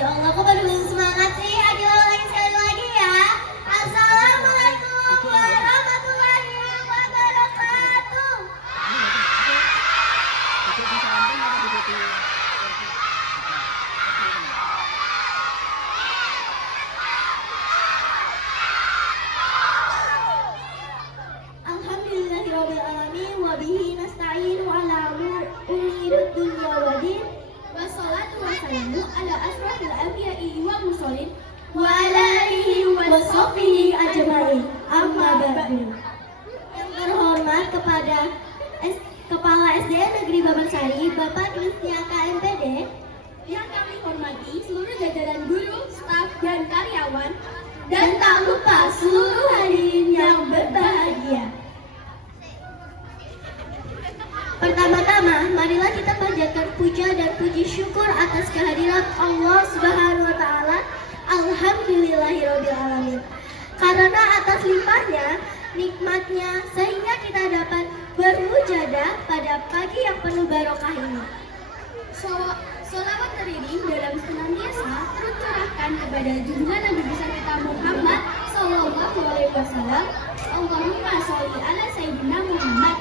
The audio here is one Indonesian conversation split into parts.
Ya Allah, kok baru semangat sih? Ayo lagi sekali lagi ya. Assalamualaikum warahmatullahi wabarakatuh. Alhamdulillahirabbil alamin wa bihi nasta'inu ala umuri dunya waddin. Wassalatu wassalamu ala asrofil anbiya'i wal mursalin wa ala alihi wa sahbihi ajma'in. Amma ba'du. Yang terhormat kepada Kepala SDN Negeri Babansari, Bapak Kristiaka MPD. Yang kami hormati seluruh jajaran guru, staf, dan karyawan. Dan tak lupa seluruh hadirin yang berbahagia. Pertama-tama, marilah kita panjatkan puja dan puji syukur atas kehadiran Allah Subhanahu wa Ta'ala. Alhamdulillahirabbil alamin. Karena atas limpahnya, nikmatnya, sehingga kita dapat bermujadah pada pagi yang penuh barokah ini. Sholawat teriring dalam senantiasa tercurahkan kepada junjungan Nabi besar kita Muhammad Sallallahu Alaihi Wasallam. Allahumma sholli ala Sayyidina Muhammad,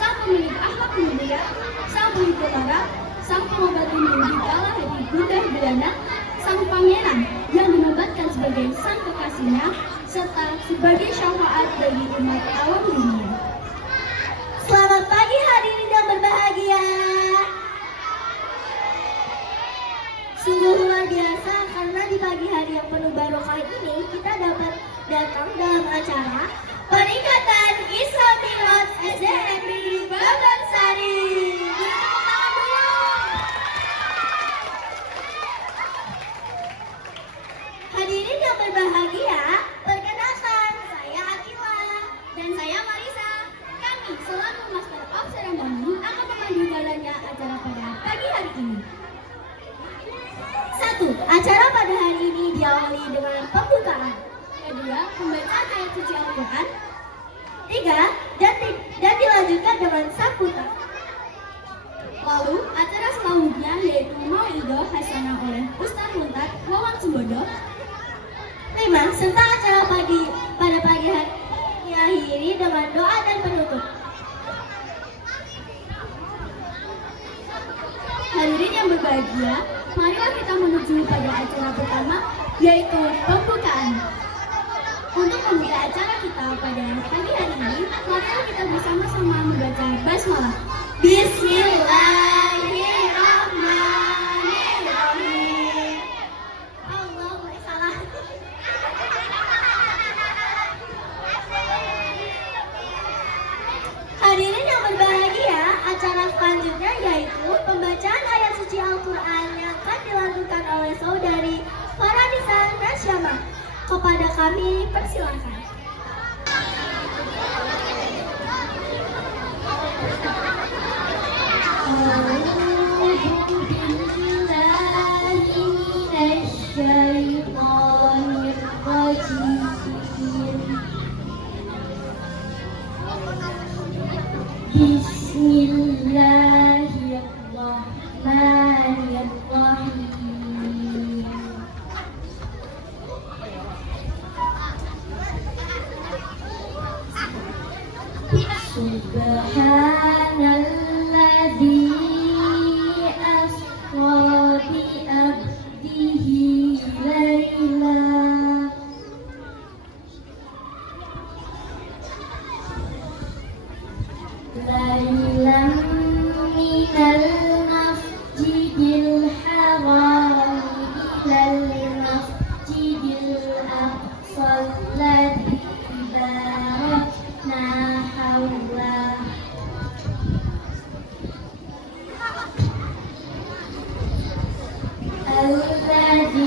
sang pemilik akhlak mulia, sang pengikutara, sang pengobat dunia kala hati bunda belana, sang pangeran yang dinobatkan sebagai sang kekasihnya, serta sebagai syafaat bagi umat alam dunia. Selamat pagi hadirin yang berbahagia. Sungguh luar biasa karena di pagi hari yang penuh barokah ini kita dapat datang dalam acara peringatan Isra Mi'raj SDN Negeri Babansari. Hadirin yang berbahagia, perkenalkan saya Akila dan saya Marisa. Kami selaku Master of Ceremony akan memandu jalannya acara pada pagi hari ini. 1. Acara pada hari ini diawali dengan pembukaan. Kedua, pembacaan ayat suci Al-Quran. 3. Dan dilanjutkan dengan sambutan. Lalu, acara selanjutnya yaitu Mau'idoh Hasanah oleh Ustaz Muntar Wawan Sembodo. 5. Serta acara pada pagi hari diakhiri dengan doa dan penutup. Hadirin yang berbahagia, marilah kita menuju pada acara pertama, yaitu pembukaan. Untuk membuka acara kita pada pagi hari ini, marilah kita bersama-sama membaca basmalah. Bismillahirrahmanirrahim. Allah, salah. Hadirin yang berbahagia, acara selanjutnya yaitu pembacaan ayat suci Al-Quran yang akan dilakukan oleh saudari Faradisa Nasyama. Kepada kami, persilakan. Bismillahirrahmanirrahim. Subhanalladzi asra bi abdihi laylan minal masjidil haram ilal masjidil aqsa alladzi barakna hawlah. Alladzi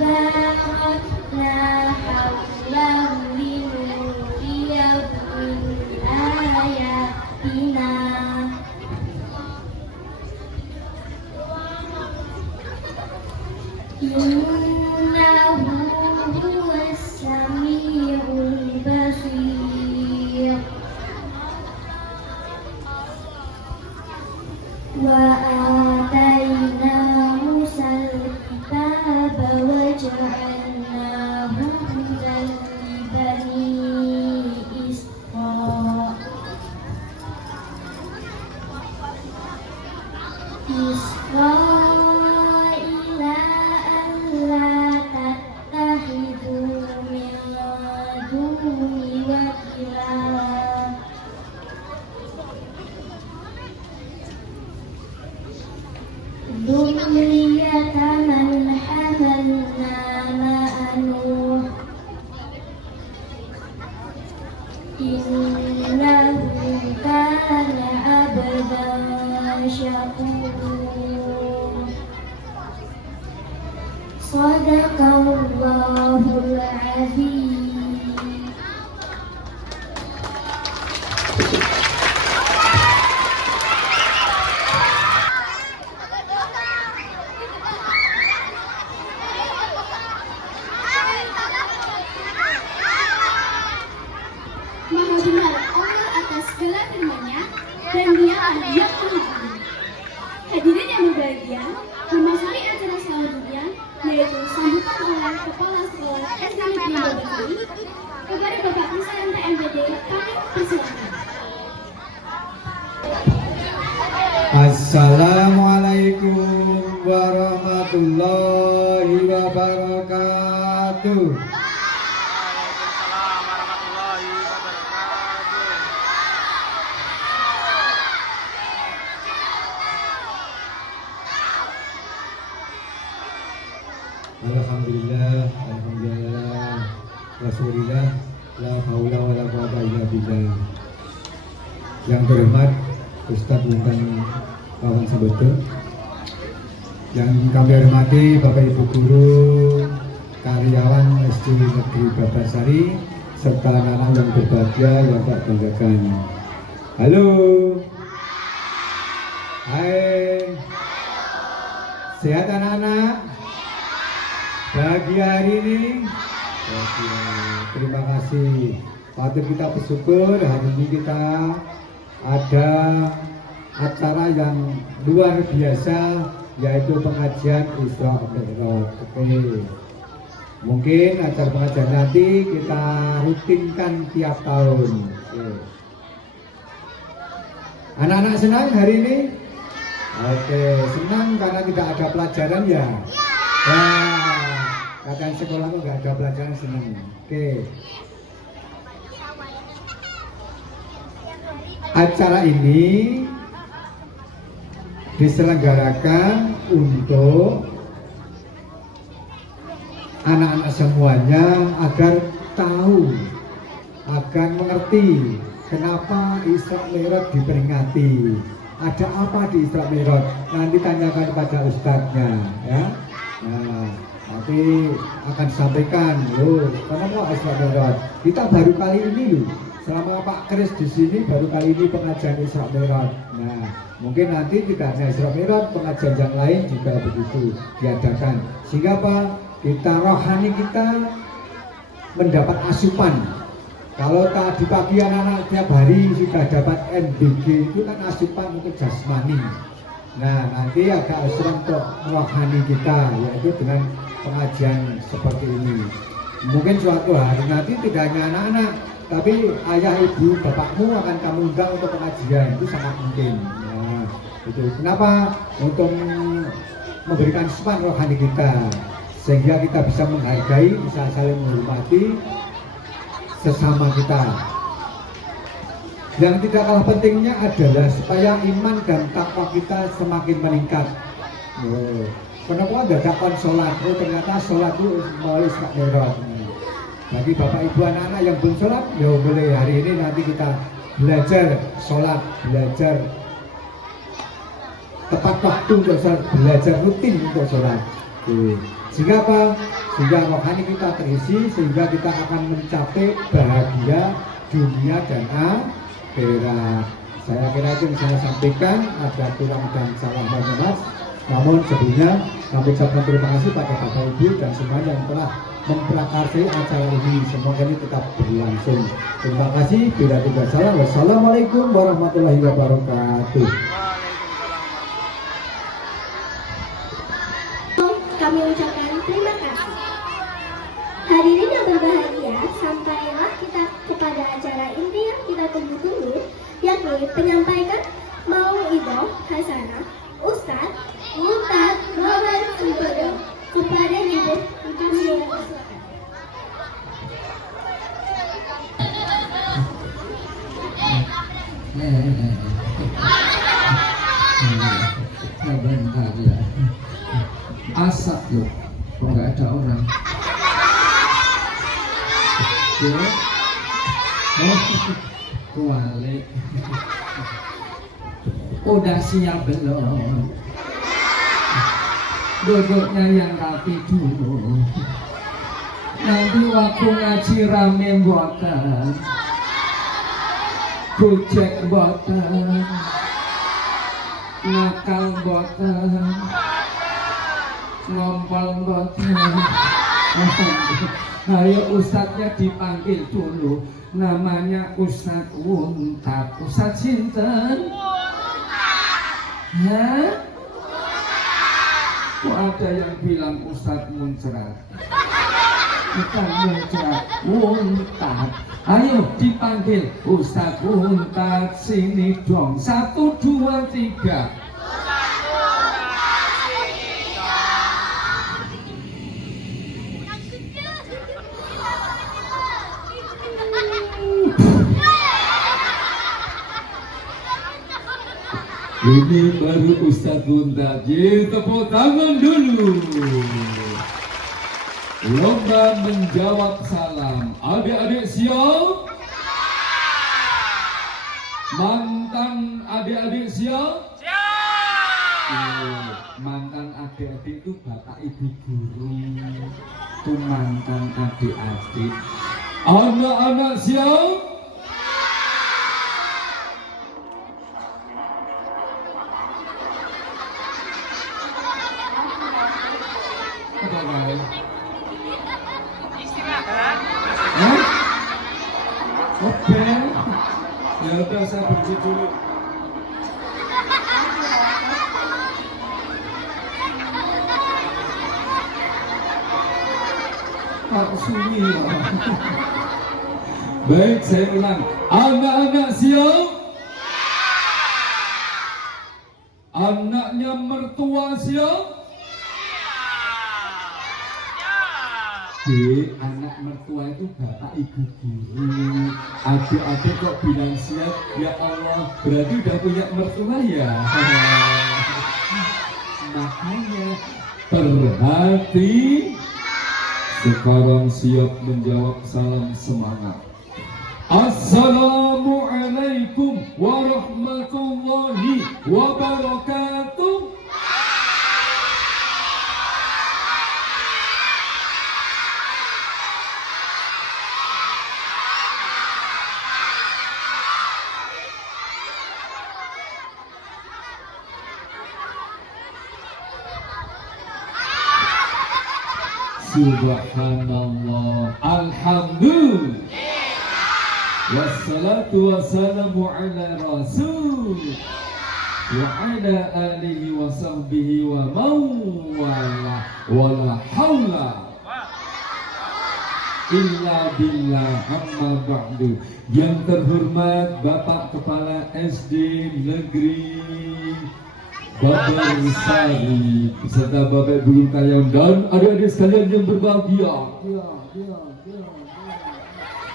barakna hawlahu linuriyahu min ayatina. Innahu huwas sami'ul basir. Wa ataina Musal kitab Sadaqallahul azim. Maha benar Allah atas segala firman-Nya dan Dialah yang mengampuni. Hadirin yang berbahagia, memasuki acara selanjutnya yaitu sambutan oleh Kepala Sekolah SD Negeri Bogor. Kepada Bapak Presiden TMPD kami persilakan. Assalamualaikum warahmatullahi wabarakatuh. Waalaikumsalam warahmatullahi wabarakatuh. Alhamdulillah, alhamdulillah, rasulillah, la haula wa la quwwata illa billah. Yang terhormat Ustadz Bintang Kawan Sambodo, yang kami hormati Bapak Ibu Guru, karyawan SD Negeri Babasari, serta anak-anak yang berbahagia yang tak banggakan. Halo, hai, sehat anak-anak? Bahagia hari ini? Bahagia. Terima kasih. Patut kita bersyukur hari ini kita ada acara yang luar biasa, yaitu pengajian Isra Mi'raj. Oke. Mungkin acara pengajian nanti kita rutinkan tiap tahun. Oke. Anak-anak senang hari ini? Oke, senang karena tidak ada pelajaran ya? Wah, kadang sekolahku nggak ada pelajaran senang. Oke. Acara ini diselenggarakan untuk anak-anak semuanya agar tahu, agar mengerti kenapa Isra Mi'raj diperingati. Ada apa di Isra Mi'raj? Nanti tanyakan kepada ustadznya, ya. Nah, nanti akan sampaikan, loh, kenapa Isra Mi'raj? Kita baru kali ini loh, selama Pak Kris di sini baru kali ini pengajian Isra Mi'raj. Nah, mungkin nanti tidak hanya Isra Mi'raj, pengajian yang lain juga begitu diadakan. Sehingga apa? Kita rohani kita mendapat asupan. Kalau tadi pagi anak-anak tiap hari sudah dapat NBG, itu kan asupan untuk jasmani. Nah, nanti ada asupan untuk rohani kita, yaitu dengan pengajian seperti ini. Mungkin suatu hari nanti tidak hanya anak-anak, tapi ayah, ibu, bapakmu akan kamu undang untuk pengajian, itu sangat mungkin. Nah, itu kenapa? Untuk memberikan asupan rohani kita, sehingga kita bisa menghargai, bisa saling menghormati sesama kita. Yang tidak kalah pentingnya adalah supaya iman dan takwa kita semakin meningkat. Kenapa dadakan sholat? Oh, ternyata sholat itu melalui Isra Mi'raj. Bagi bapak ibu anak-anak yang belum sholat, ya boleh hari ini nanti kita belajar sholat, belajar tepat waktu untuk sholat, belajar rutin untuk sholat. Sehingga apa? Sehingga rohani kita terisi, sehingga kita akan mencapai bahagia dunia dan akhirat. Saya kira itu yang saya sampaikan, ada kurang dan salah mas. Namun sebelumnya kami ucapkan terima kasih pada Bapak Ibu dan semuanya yang telah memprakarsai acara ini. Semoga ini tetap berlangsung. Terima kasih. Bila tidak salah, wassalamualaikum warahmatullahi wabarakatuh. Kami ucapkan terima kasih. Hadirin yang berbahagia, sampailah kita kepada acara inti yang kita tunggu-tunggu, yakni penyampaikan Mauidhah Hasanah Ustadz Muhtad Robert Sambodo kepada Ibu. Kami silakan. Bentar ya. Asap loh, kok nggak ada orang? Ya, kualik. Udah siap belum? duduknya yang rapi dulu. Nanti waktu ngaji rame mboten, gojek mboten, nakal mboten, ngompol mboten. Ayo ustadznya dipanggil dulu. Namanya Ustadz Untat. Ustadz sinten? Hah? Kok ada yang bilang Ustadz Muncrat? Bukan Muncrat, Untat. Ayo dipanggil Ustadz Untat, sini dong. 1, 2, 3. Ini baru Ustadz Untat. Tepuk tangan dulu. Lomba menjawab salam. Adik-adik siap? Mantan adik-adik siap? Mantan adik-adik itu bapak ibu guru. Itu mantan adik-adik. Anak-anak siap? Oke, ya udah saya berhenti dulu. Pak Sunyi. Baik, saya ulang. Anak-anak siap? Anaknya mertua siap? Anak mertua itu bapak ibu guru. Adik-adik kok bilang siap? Ya Allah, berarti udah punya mertua ya. Makanya perhati. Sekarang siap menjawab salam semangat. Assalamualaikum warahmatullahi wabarakatuh. Subhanallah, alhamdulillah, wassalatu wassalamu ala rasul wa ala alihi wa sahbihi wa mawala wa la hawla illa billah amma ba'du. Yang terhormat Bapak Kepala SD Negeri Babar Sari beserta Bapak Ibu Kayam dan adik-adik sekalian yang berbahagia.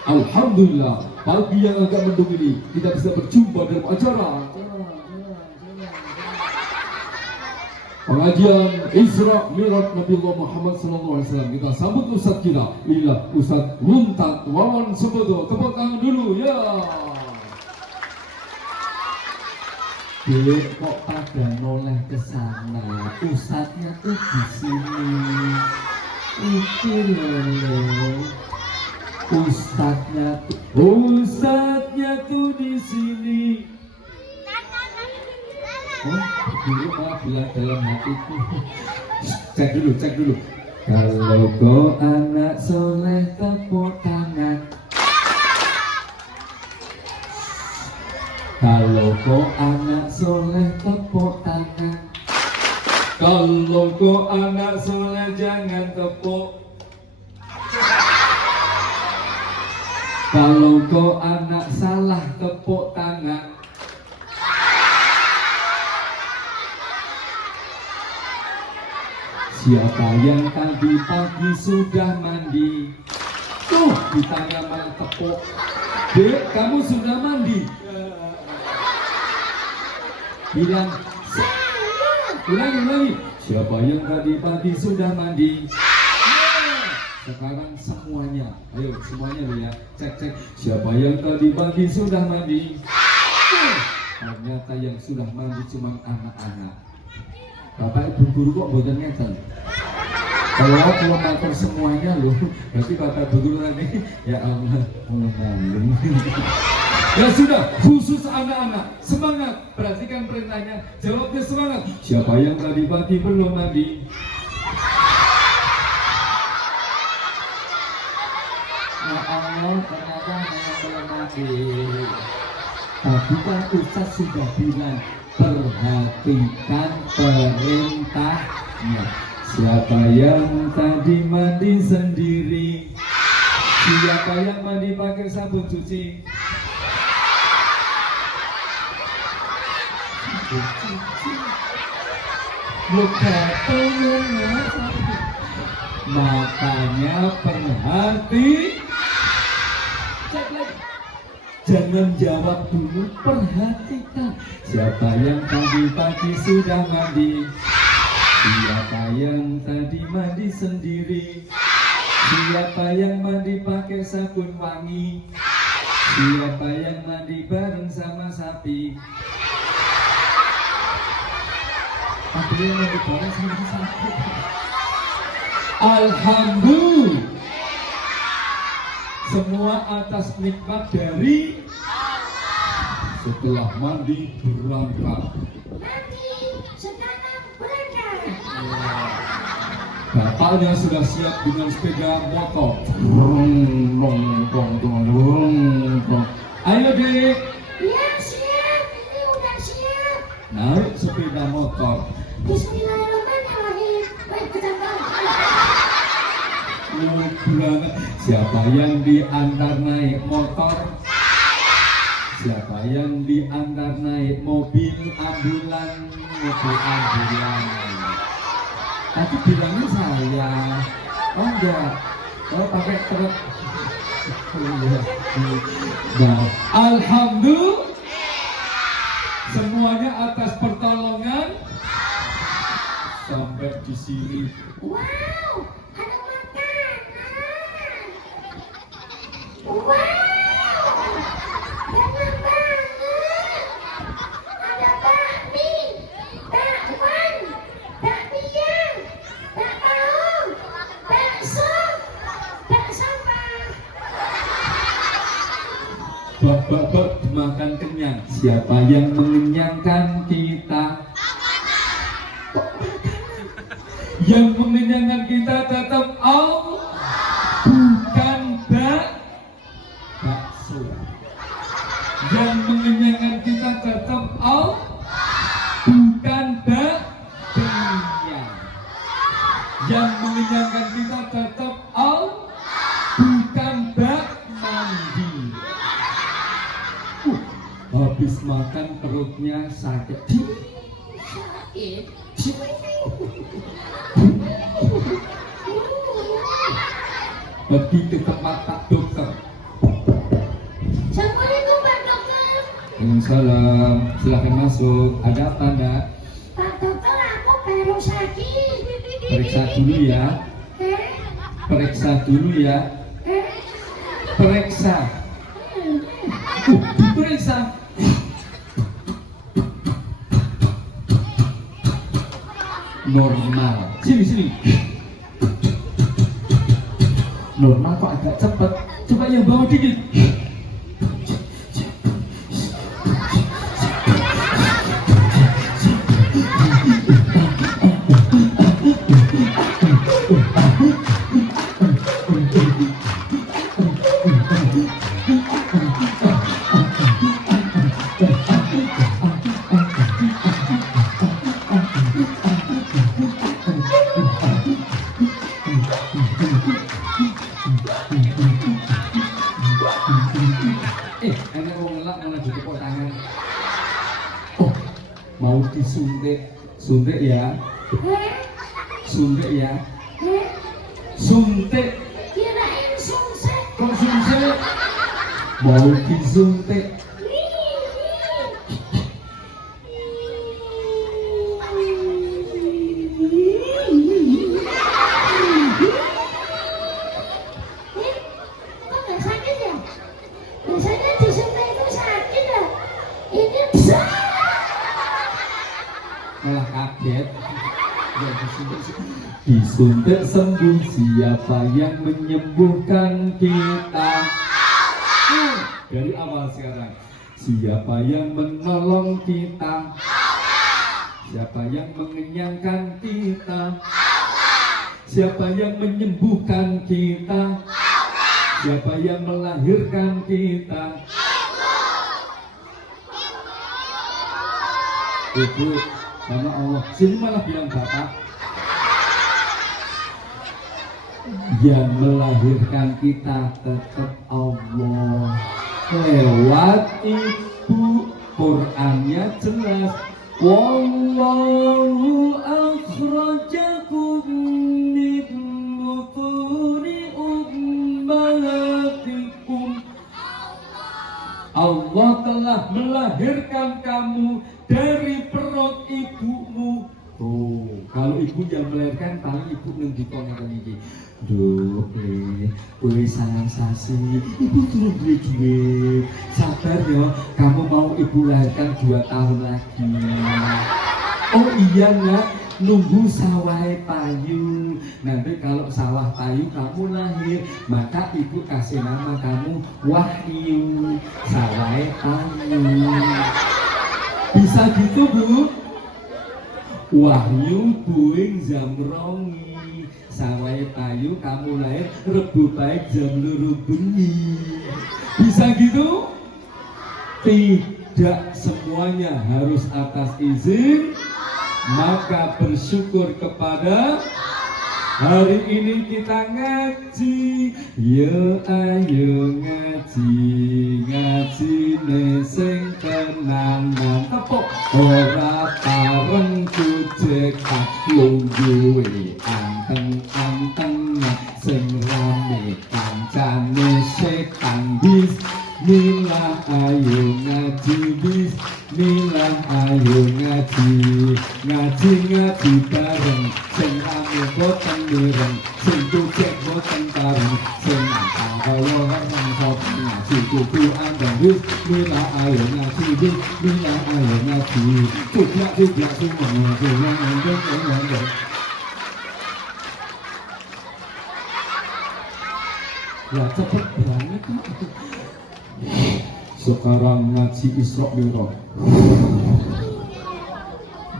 Alhamdulillah, pagi yang agak mendung ini kita bisa berjumpa dalam acara pengajian Isra Mi'raj Nabiullah Muhammad SAW. Kita sambut Ustadz kita, inilah Ustadz Untat Wawan Sebodo. Tepuk tangan dulu ya. Dek, kok pada noleh ke sana? Ustadznya tuh di sini. Itu loh. Ustadznya tuh di sini. Oh, dulu malah bilang dalam hatiku. Cek dulu. Kalau kau anak soleh tepuk tangan. Kalau kau anak soleh tepuk tangan. Kalau kau anak soleh jangan tepuk. Kalau kau anak salah tepuk tangan. Siapa yang tadi pagi sudah mandi? Tuh ditanya malah tepuk. Dek, kamu sudah mandi? Bilang, ulangi. Siapa yang tadi pagi sudah mandi? Sekarang semuanya, ayo semuanya lo ya, cek. Siapa yang tadi pagi sudah mandi? Ternyata yang sudah mandi cuma anak-anak. Bapak Ibu guru kok mboten ngeten. Kalau matur semuanya loh, berarti Bapak Ibu guru nanti ya Allah menang. Ya sudah, khusus anak-anak semangat, perhatikan perintahnya, jawabnya semangat. Siapa yang tadi pagi belum mandi? Ya Allah, ternyata memang belum mandi. Tapi kan Ustaz sudah bilang, perhatikan perintahnya. Siapa yang tadi mandi sendiri? Siapa yang mandi pakai sabun cuci? Makanya perhati. Cek lagi. Jangan jawab dulu, perhatikan. Siapa yang tadi pagi sudah mandi? Siapa yang tadi mandi sendiri? Siapa yang mandi pakai sabun wangi? Siapa yang mandi bareng sama sapi? Ada yang mandi bareng sama sapi. Alhamdulillah. Semua atas nikmat dari setelah mandi berangkat. Mandi, sekarang berangkat. Bapaknya sudah siap dengan sepeda motor. Ayo dek. Ya siap, ini udah siap. Naik sepeda motor. Bismillahirrahmanirrahim. Baik kita Berangkat. Siapa yang diantar naik motor? Siapa yang diantar naik mobil ambulan? Mobil ambulan. Tadi bilangnya saya. Oh enggak. Oh pakai truk. Nah, alhamdulillah. Semuanya atas pertolongan. Sampai di sini. Wow, ada makanan. Wow, banyak banget. Ada bakmi, bakwan, bakmian, bakpao, bakso, bakso apa? Bak dimakan kenyang. Siapa yang mengenyangkan kita? Yang mengenyangkan kita tetap Allah, bukan bakso. Yang mengenyangkan kita tetap Allah, bukan bakminya. Yang mengenyangkan kita tetap Allah, bukan bak mandi. Habis makan perutnya sakit. Pergi ke tempat Pak Dokter. Assalamualaikum Pak Dokter. Waalaikumsalam. Silakan masuk. Ada apa enggak? Pak Dokter, aku baru sakit. Periksa dulu ya. Periksa dulu ya. Periksa. Diperiksa. Normal. Sini. Normal kok agak cepet. Coba yang bawah dikit. Enak mau ngelak mana di tepuk tangan. Oh, mau disuntik. Suntik ya. Suntik ya. Suntik. Kirain sungsek. Kok suntik? Mau disuntik. Kok nggak sakit ya? Biasanya disuntik itu sakit ya. Ini besar. Malah kaget. disuntik sembuh. Siapa yang menyembuhkan kita? Dari awal sekarang. Siapa yang menolong kita? Siapa yang mengenyangkan kita? Siapa yang menyembuhkan kita? Siapa yang melahirkan kita? Ibu sama Allah. Sini malah bilang Bapak. Yang melahirkan kita tetap Allah. Lewat ibu, Qur'annya jelas. Wallahu akhrajakum min butuni ummahatikum. Allah telah melahirkan kamu dari perut ibumu. Tuh, kalau ibu yang melahirkan paling ibu ngendikone kene iki. Duh, boleh sayang sasi, ibu turun beli duit. Sabar ya, kamu mau ibu lahirkan 2 tahun lagi. Oh iya nak, nunggu sawah payu. Nanti kalau sawah payu kamu lahir, maka ibu kasih nama kamu Wahyu. Sawah payu. Bisa gitu Bu? Wahyu buing Zamrongi. Sawai payu kamu lahir Rebu baik jam 2 bengi. Bisa gitu? Tidak semuanya harus atas izin. Maka bersyukur kepada hari ini kita ngaji. Yo ayo ngaji, ngaji neseng tenanan. Tepuk ora pareng kucekak lungguwe anteng-anteng sing rame kancane setan. Bismillah ayo ngaji, bismillah ayo ngaji. Ngaji bareng sing rame boten mireng, sing kucek boten bareng, sing kaya nang sopan ngaji kudu andang. Bismillah ayo ngaji, bismillah ayo ngaji. Cublak semua ngomong. Ya cepet banget. Sekarang ngaji Isra Mi'raj.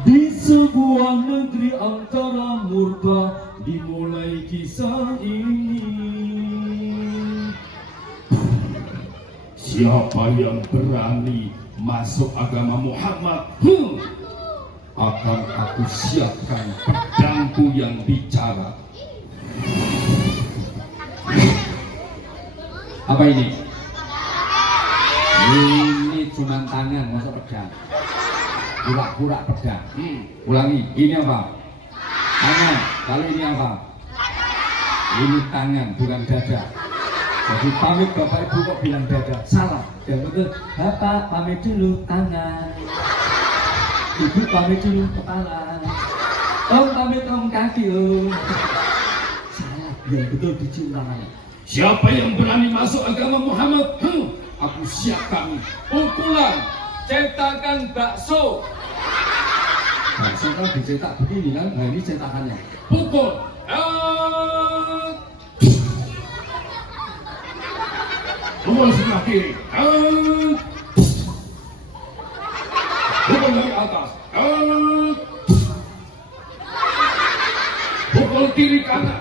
Di sebuah negeri antara murka dimulai kisah ini. Siapa yang berani masuk agama Muhammad, akan aku siapkan pedangku yang bicara. Apa ini? Ini cuma tangan, masuk pedang. Pura-pura pedang. Ulangi, ini apa? Tangan. Kalau ini apa? Ini tangan, bukan dada. Jadi pamit Bapak Ibu kok bilang dada? Salah. Yang betul, Bapak pamit dulu tangan. Ibu pamit dulu kepala. Om pamit om kaki om. Salah. Yang betul dicurangan. Siapa yang berani masuk agama Muhammad? Aku siapkan pukulan, cetakan bakso. Bakso kan dicetak begini kan? Nah ini cetakannya. Pukul. Pukul sebelah kiri. Pukul dari atas. Pukul kiri kanan.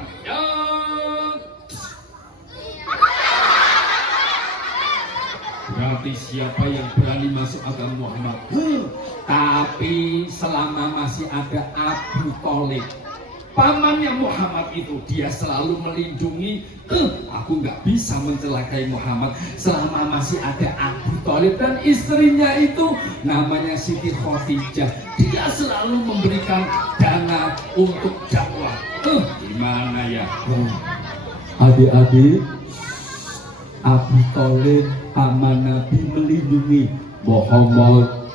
Berarti siapa yang berani masuk agama Muhammad? Tapi selama masih ada Abu Thalib, pamannya Muhammad itu, dia selalu melindungi. Aku nggak bisa mencelakai Muhammad selama masih ada Abu Thalib dan istrinya itu namanya Siti Khadijah. Dia selalu memberikan dana untuk dakwah. Gimana ya? Adik-adik, Abu Thalib paman Nabi melindungi. Muhammad,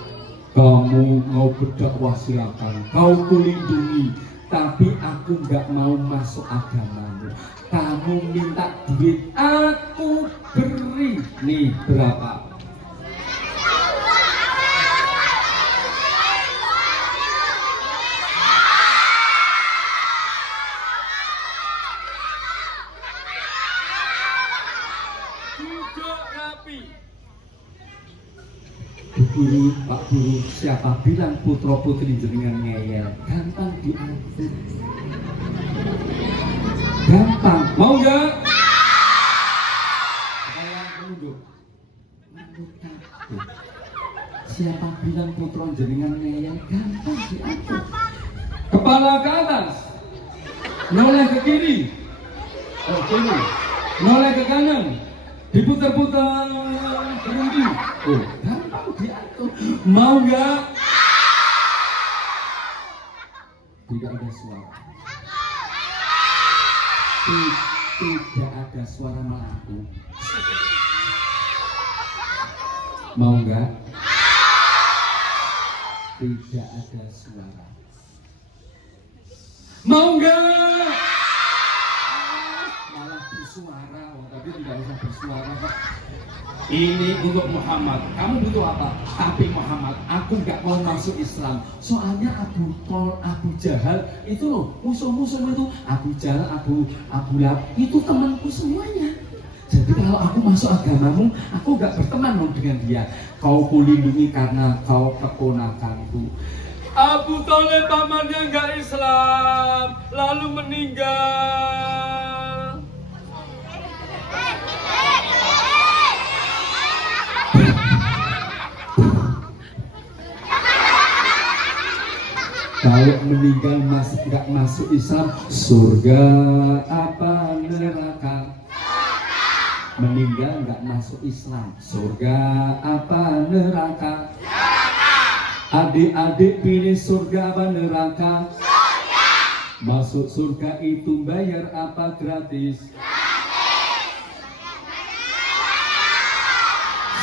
kamu mau berdakwah silakan, kau kulindungi. Tapi aku nggak mau masuk agamamu. Kamu minta duit, aku beri. Nih berapa? Guru, Pak Guru, siapa bilang putra putri jenengan ngeyel? Gampang diatur. Gampang, mau nggak? Kalian penunjuk. Siapa bilang putra jenengan ngeyel? Gampang diatur. Kepala ke atas, noleh ke kiri, kiri, noleh ke kanan, diputar-putar berhenti. Oh, gampang diatur. Mau nggak? Tidak ada suara. Tidak ada suara melaku. Mau nggak? Tidak ada suara. Mau nggak? Malah bersuara, tapi tidak usah bersuara, Pak. Ini untuk Muhammad. Kamu butuh apa? Tapi Muhammad, aku nggak mau masuk Islam. Soalnya Abu Jahal itu loh, musuh-musuh itu Abu Jahal, Abu Lahab itu temanku semuanya. Jadi kalau aku masuk agamamu, aku nggak berteman loh dengan dia. Kau kulindungi karena kau keponakanku. Abu Thalib pamannya nggak Islam, lalu meninggal. Kalau meninggal nggak masuk Islam, surga apa neraka? Meninggal nggak masuk Islam, surga apa neraka? Adik-adik pilih surga apa neraka? Surga. Masuk surga itu bayar apa gratis?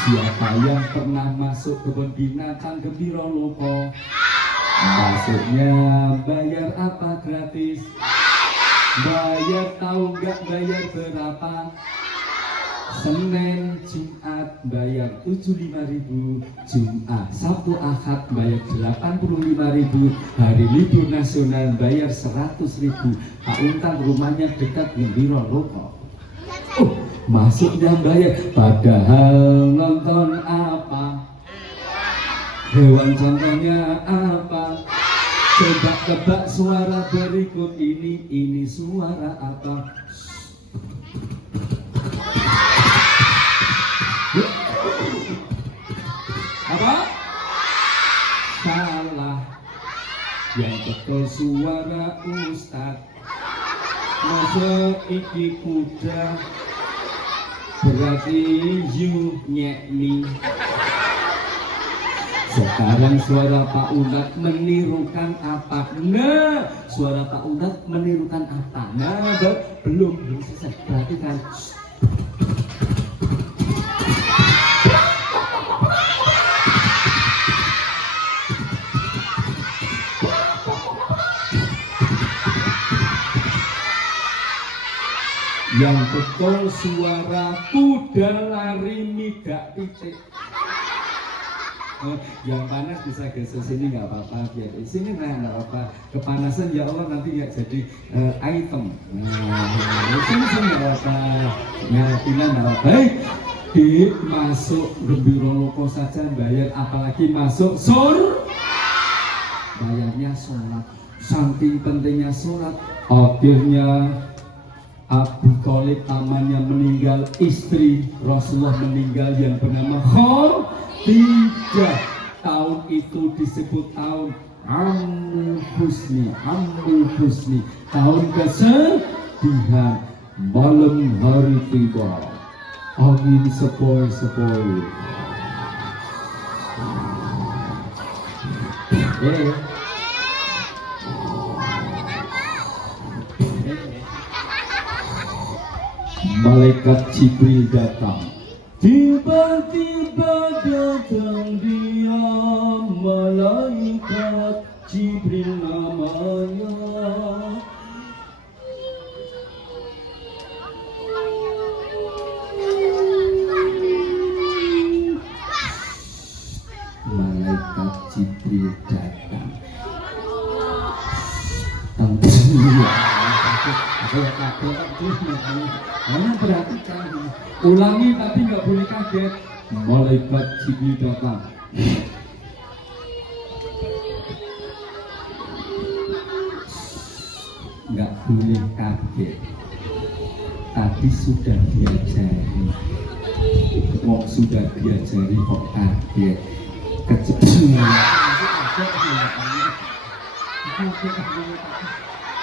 Siapa yang pernah masuk kebun binatang Gembira Loko? Masuknya bayar apa gratis? Bayar, tahu nggak bayar berapa? Senin, Jumat bayar 75.000, Jumat, Sabtu, Ahad bayar 85.000, hari libur nasional bayar 100.000. Pak Untan rumahnya dekat Gembira Loko. Oh, masuknya bayar, padahal nonton apa? Hewan contohnya apa? Coba tebak suara berikut ini suara apa? Apa? Salah. Yang betul suara Ustad. Masuk iki kuda, berarti you nyekni. Sekarang suara Pak Undat menirukan apa? Nah, suara Pak Undat menirukan apa? Nah, belum selesai. Perhatikan. Yang betul suara kuda lari midak titik. Yang panas bisa geser sini nggak apa-apa, biar di sini nggak apa-apa. Kepanasan ya Allah nanti nggak jadi item. Sini nggak apa-apa. Nah, pindah nggak apa-apa. Masuk Gembira Loko saja bayar, apalagi masuk bayarnya sholat. Saking pentingnya sholat, akhirnya Abu Thalib pamannya meninggal, istri Rasulullah meninggal yang bernama Khadijah. Tahun itu disebut tahun Amul Husni, tahun kesedihan, malam hari tiba, angin sepoi-sepoi. Malaikat Jibril datang. Tiba-tiba datang dia, malaikat Jibril namanya. Malaikat Jibril datang. Perhatikan, ulangi tapi nggak boleh kaget. Malaikat Jibril datang. Nggak boleh kaget. Tadi sudah diajari. Wong sudah diajari kok kaget.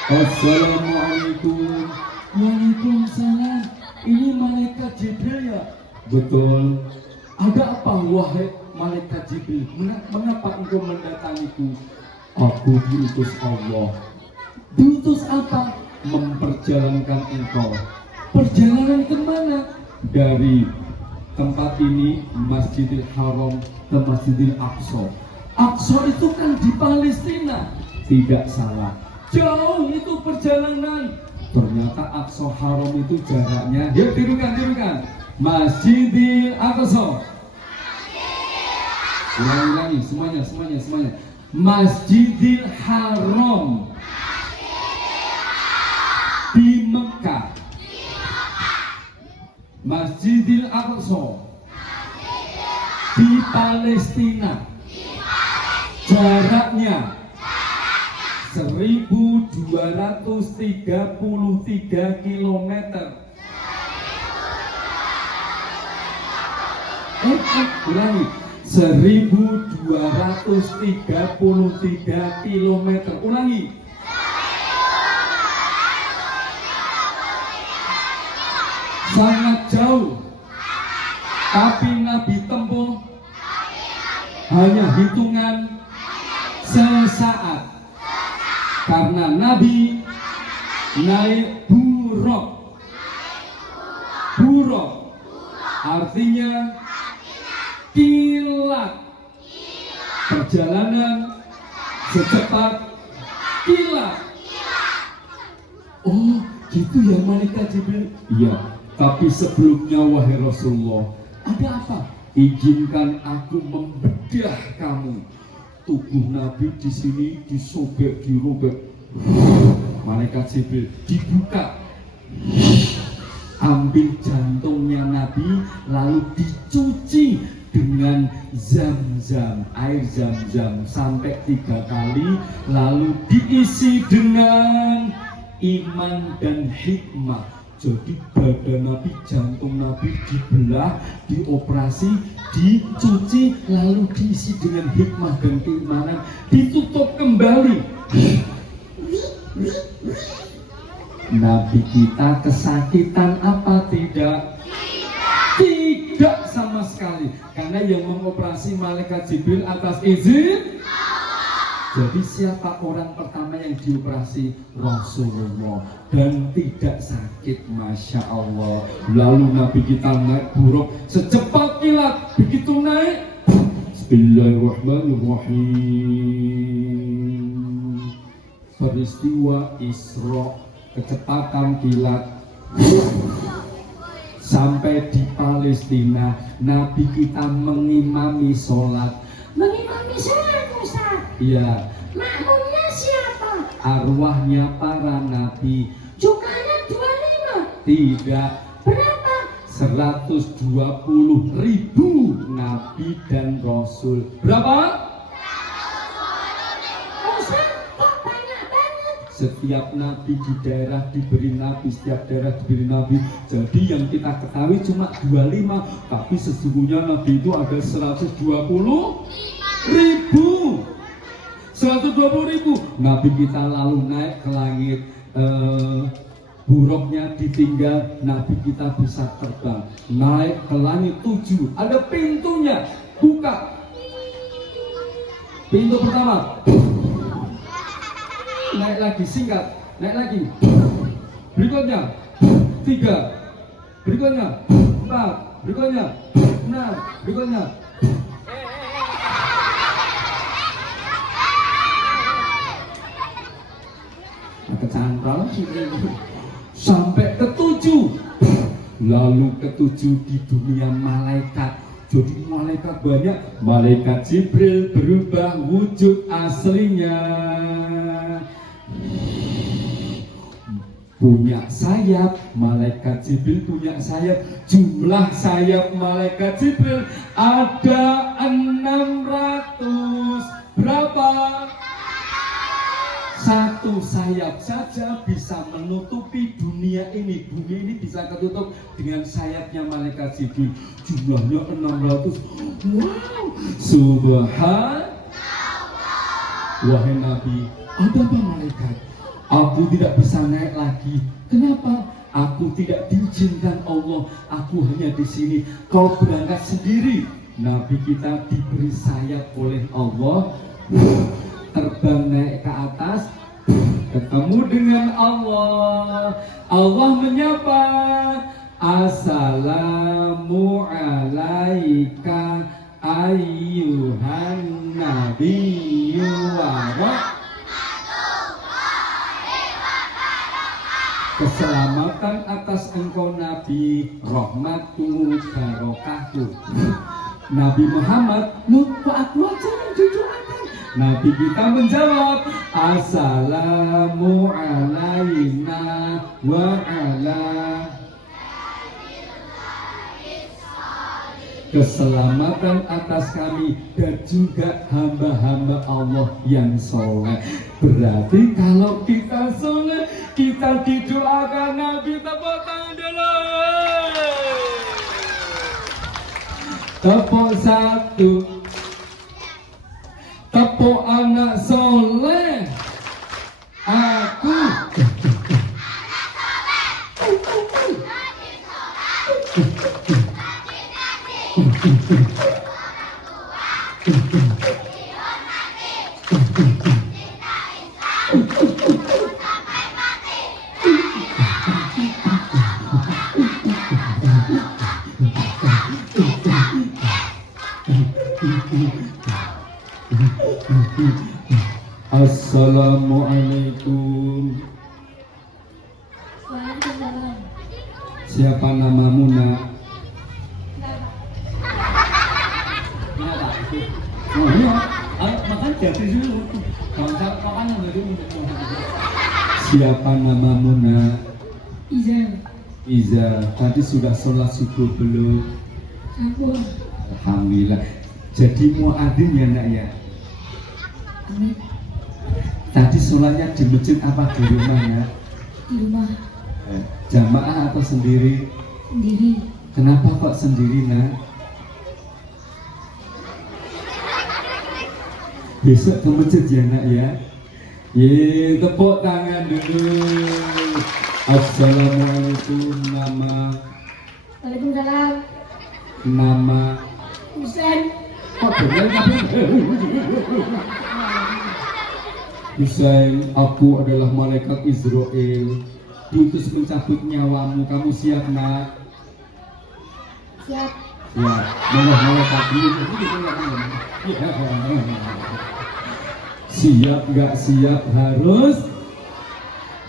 Assalamualaikum. Waalaikumsalam. Ini malaikat Jibril ya? Betul. Ada apa wahai malaikat Jibril? Mengapa engkau mendatangiku? Aku diutus Allah. Diutus apa? Memperjalankan engkau. Perjalanan kemana? Dari tempat ini, Masjidil Haram ke Masjidil Aqsa. Aqsa itu kan di Palestina. Tidak salah. Jauh itu perjalanan. Ternyata Aqsa Haram itu jaraknya. Yuk tirukan. Masjidil Aqsa. Ulangi semuanya. Masjidil Haram di Mekah. Masjidil Aqsa di Palestina. Jaraknya 1233 kilometer. Ulangi 1233 kilometer. Ulangi. Sangat jauh. Tapi Nabi tempuh hanya hitungan sesaat. Karena Nabi naik buruk. Buruk artinya kilat. Perjalanan secepat kilat. Oh, gitu ya malaikat Jibril? Iya, tapi sebelumnya wahai Rasulullah, ada apa? Izinkan aku membedah kamu. Tubuh Nabi di sini disobek, dirobek. Malaikat Jibril dibuka. Ambil jantungnya Nabi lalu dicuci dengan zam-zam, air zam-zam sampai 3 kali, lalu diisi dengan iman dan hikmah. Jadi badan Nabi, jantung Nabi dibelah, dioperasi, dicuci, lalu diisi dengan hikmah dan keimanan, ditutup kembali. Nabi kita kesakitan apa tidak? Tidak sama sekali, karena yang mengoperasi malaikat Jibril atas izin. Jadi siapa orang pertama yang dioperasi? Rasulullah, dan tidak sakit, Masya Allah. Lalu Nabi kita naik buruk secepat kilat. Begitu naik, Bismillahirrahmanirrahim. Peristiwa Isra, kecepatan kilat. Sampai di Palestina, Nabi kita mengimami sholat. Mengimami sholat, Ustaz. Iya. Makmumnya siapa? Arwahnya para nabi. Jumlahnya 25. Tidak. Berapa? 120.000 nabi dan rasul. Berapa? Ustaz, kok banyak banget? Setiap nabi di daerah diberi nabi, setiap daerah diberi nabi. Jadi yang kita ketahui cuma 25, tapi sesungguhnya nabi itu ada 120.000. 120.000. Nabi kita lalu naik ke langit, buruknya ditinggal, Nabi kita bisa terbang naik ke langit 7. Ada pintunya, buka. Pintu pertama, naik lagi, singkat, naik lagi. Berikutnya 3, berikutnya 4, berikutnya 6, berikutnya. Kecantol sampai ke 7. Lalu ke 7 di dunia malaikat. Jadi malaikat banyak. Malaikat Jibril berubah wujud aslinya. punya sayap, malaikat Jibril punya sayap. Jumlah sayap malaikat Jibril ada 600 berapa? Satu sayap saja bisa menutupi dunia ini. Bumi ini bisa ketutup dengan sayapnya malaikat Jibril. Jumlahnya 600. Wow, subhanallah. Wahai Nabi, ada apa malaikat? Aku tidak bisa naik lagi. Kenapa? Aku tidak diizinkan Allah. Aku hanya di sini. Kau berangkat sendiri. Nabi kita diberi sayap oleh Allah. Terbang naik ke atas, ketemu dengan Allah. Allah menyapa, assalamu alaika ayyuhan nabiyyu wa keselamatan atas engkau Nabi, rahmatu barokatuh. Nabi Muhammad, lu kok aku aja yang jujur akan? Nabi kita menjawab, assalamu alaina wa ala keselamatan atas kami dan juga hamba-hamba Allah yang soleh. Berarti kalau kita soleh, kita didoakan Nabi. Tepuk tangan dulu. Tepuk satu. Tepuk anak soleh. Aku Assalamualaikum. Waalaikumsalam. Siapa namamu nak? Oh iya, ayo makan jadi dulu. Bangsa makan dulu. Siapa namamu nak? Iza. Iza, tadi sudah sholat subuh belum? Sampun. Alhamdulillah. Jadi muadzin ya nak ya? Amin. Tadi sholatnya di masjid apa di rumah nak? Di rumah Jamaah atau sendiri? sendiri. Kenapa kok sendiri nak? Besok ke masjid ya nak ya? Ye, tepuk tangan dulu. Assalamualaikum. Nama? Waalaikumsalam. Nama? Husain. Kok bener tapi? Husain, aku adalah malaikat Israel, diutus mencabut nyawamu. Kamu siap nak? Siap. Ya, malaikat ini. Siap gak siap harus.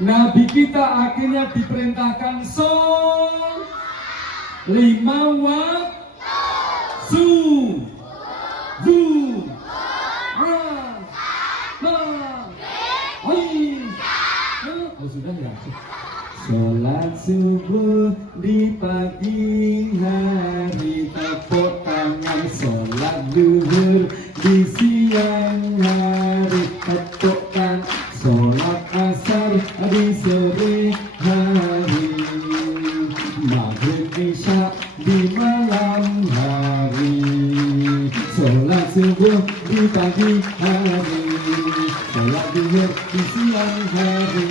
Nabi kita akhirnya diperintahkan sholat 5 waktu. Oh sudah ya. Sholat subuh di pagi hari, tepuk tangan. Sholat duhur di siang hari, tepuk tangan. Sholat asar di sore hari, maghrib isya di malam hari. Sholat subuh di pagi hari, sholat duhur di siang hari,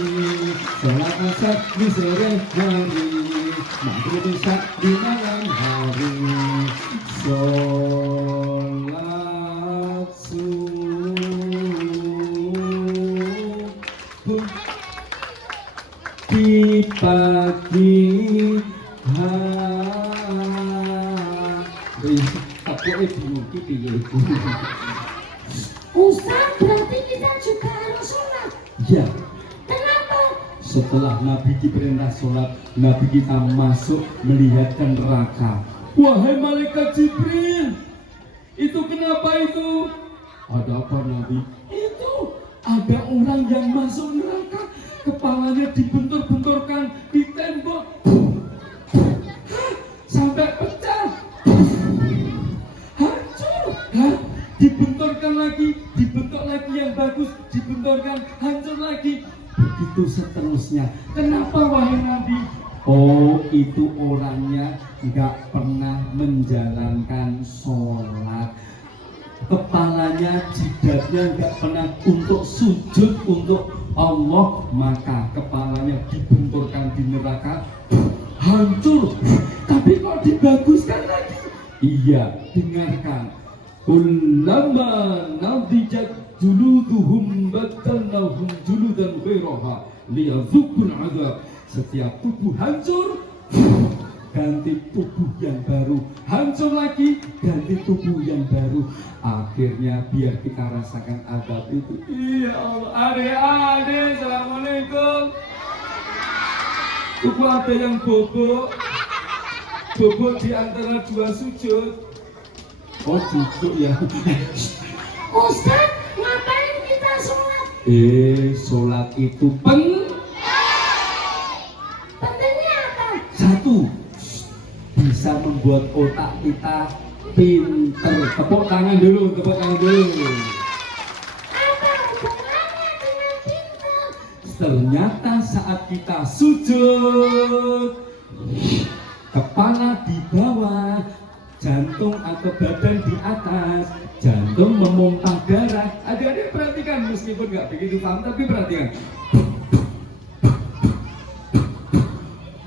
sholat asar di sore hari, maghrib isya di malam hari. Sholat subuh di pagi hari. Aku bingung piye iku. Ustaz, berarti kita juga harus sholat. Ya, Kenapa? setelah Nabi diperintah sholat, Nabi kita masuk melihat ke neraka. Wahai malaikat Jibril, itu kenapa itu? Ada apa Nabi? Itu ada orang yang masuk neraka kepalanya dibentur-benturkan di tembok sampai pecah, hancur. Dibenturkan lagi yang bagus, dibenturkan, hancur lagi. Begitu seterusnya. Kenapa wahai Nabi? Oh, itu orangnya nggak pernah menjalankan sholat. Kepalanya, jidatnya nggak pernah untuk sujud untuk Allah, maka kepalanya dibenturkan di neraka, hancur. Tapi kok dibaguskan lagi? Iya, dengarkan. Kullama nadijat juluduhum baddalnahum juludan ghairaha liyadzuqul adzab. Setiap tubuh hancur, ganti tubuh yang baru, hancur lagi, ganti tubuh yang baru. Akhirnya biar kita rasakan azab itu. Iya Allah, adik-adik, assalamualaikum. Tubuh ada yang bobok di antara dua sujud. Oh duduk ya. Ustaz, ngapain kita sholat? Sholat itu Pentingnya apa? satu, bisa membuat otak kita pinter. Tepuk tangan dulu. Apa hubungannya dengan pintar? Ternyata saat kita sujud, kepala di bawah, jantung atau badan di atas, jantung memompa darah. Adik-adik perhatikan, meskipun nggak begitu paham, tapi perhatikan.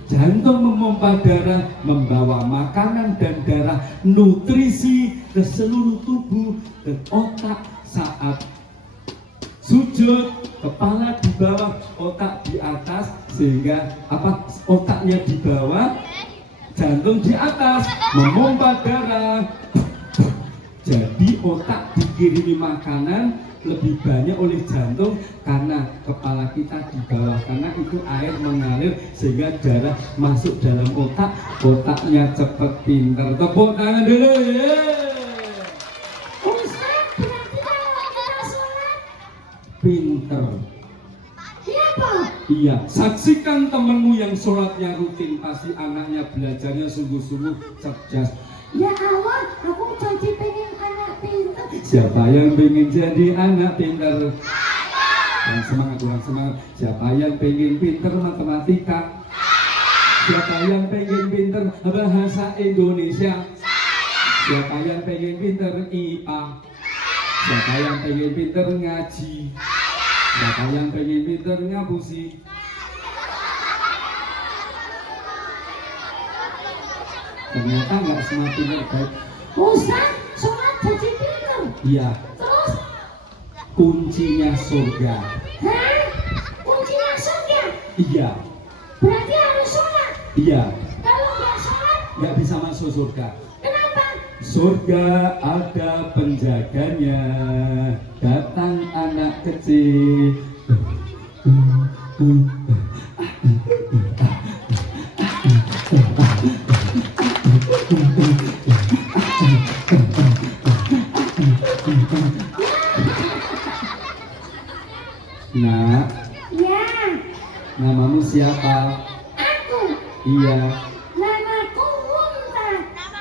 Jantung memompa darah, membawa makanan dan darah, nutrisi ke seluruh tubuh, ke otak. Saat sujud, kepala di bawah, otak di atas, sehingga otaknya di bawah, jantung di atas, memompa darah. Jadi otak dikirimi makanan lebih banyak oleh jantung karena kepala kita di bawah, karena itu air mengalir sehingga darah masuk dalam otak, otaknya cepet pinter. Tepuk tangan dulu ya. Ustaz, berarti kalau kita sholat, Pinter. iya Pak? Iya, saksikan temenmu yang sholatnya rutin, pasti anaknya belajarnya sungguh-sungguh cerdas. Ya Allah, aku jadi pengen anak pintar. Siapa yang pengen jadi anak pintar? Kurang semangat. Siapa yang pengen pintar matematika? Siapa yang pengen pintar bahasa Indonesia? Siapa yang pengen pintar IPA? Siapa yang pengen pintar ngaji? Siapa yang pengen pintar ngapusi? Ternyata nggak semua pintar baik. Ustaz, sholat jadi pintar. Iya, Terus, kuncinya surga. hah? Kuncinya surga? Iya, Berarti harus sholat. iya, Kalau nggak sholat, nggak bisa masuk surga. kenapa? Surga ada penjaganya. Datang anak kecil. Nak, Ya, namamu siapa? aku. Iya. Namaku Unta.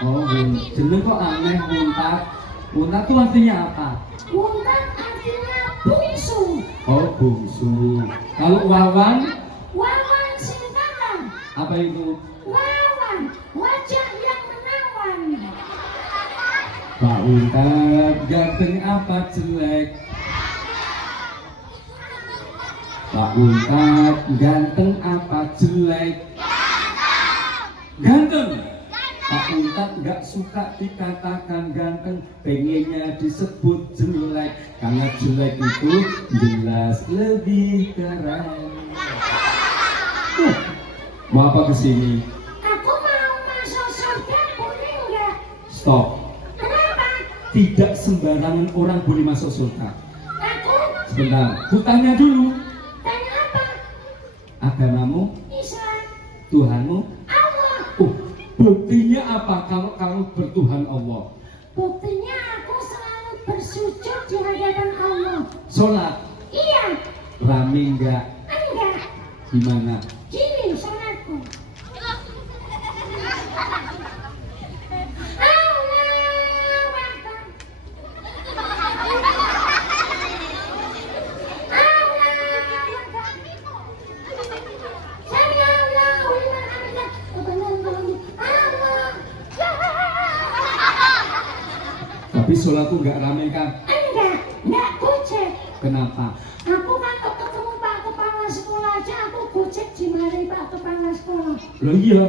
Oh, jeneng kok aneh, Untat. Untat itu artinya apa? Unta artinya bungsu. Oh, bungsu. Kalau Wawan, Wawan singkatan. apa itu? Wawan, wajah yang menawan. Pak Untat, ganteng apa jelek? Pak Untat, ganteng apa jelek? Ganteng. Pak Untat nggak suka dikatakan ganteng, pengennya disebut jelek, karena jelek itu jelas lebih keren. Mau apa kesini? Aku mau masuk surga, boleh nggak? Stop. Kenapa? Tidak sembarangan orang boleh masuk surga. Aku Sebentar, kutanya dulu. tanya apa? Agamamu, Islam. Tuhanmu. Allah. Buktinya apa kalau kamu bertuhan Allah? Buktinya aku selalu bersujud di hadapan Allah. Sholat, Iya, rame enggak? enggak. Gimana? Gini sholatku. Tapi sholatku nggak rame kan? Enggak gojek. Kenapa? Aku kan kok ketemu Pak Kepala Sekolah aja aku gojek dimarahi Pak Kepala Sekolah. Loh iya.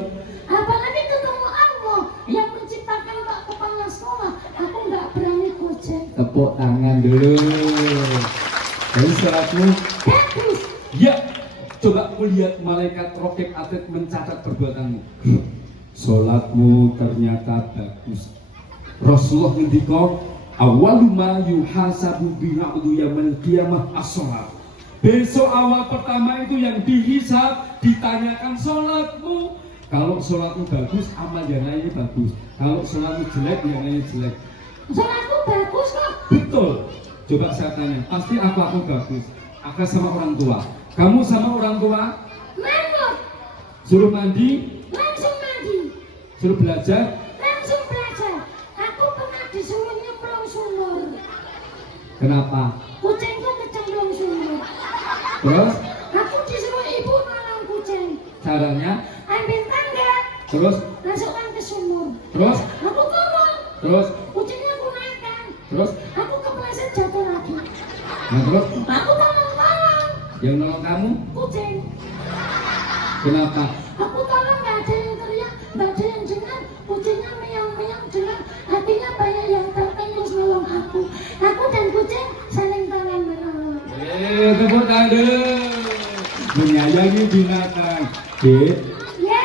Apalagi ketemu Allah yang menciptakan Pak Kepala Sekolah, aku nggak berani gojek. Tepuk tangan dulu. Jadi sholatmu Bagus. ya. Coba melihat malaikat rokib atlet mencatat perbuatanmu. Sholatmu ternyata bagus. Rasulullah ngendika, awalu ma yuhasabu bil abdu yaumil qiyamah as-shalat. Besok awal pertama itu yang dihisab, ditanyakan sholatmu. Kalau sholatmu bagus, amal yang lainnya bagus. Kalau sholatmu jelek, yang lainnya jelek. Sholatku bagus kok. Betul. Coba saya tanya, pasti aku bagus. Aku sama orang tua. Kamu sama orang tua? Manut. Suruh mandi, Langsung mandi. suruh belajar. Langsung belajar. Aku pernah disuruh nyemplung sumur. Kenapa? Kucingku kecemplung sumur. Terus Aku disuruh ibu nolong kucing. caranya? Ambil tangga, Terus, masukkan ke sumur. terus, Aku turun. terus, Kucingnya aku naikkan. terus. Aku kepleset jatuh lagi. Nah terus, Aku tolong. yang nolong kamu? Kucing. Kenapa? Aku tolong nggak ada yang teriak, nggak ada yang dengar. Kucingnya meong-meong dengar. Artinya banyak yang tertenggus nolong aku. Aku dan kucing saling tolong menolong. Tepuk tangan dulu. Menyayangi binatang. Dek, Ya,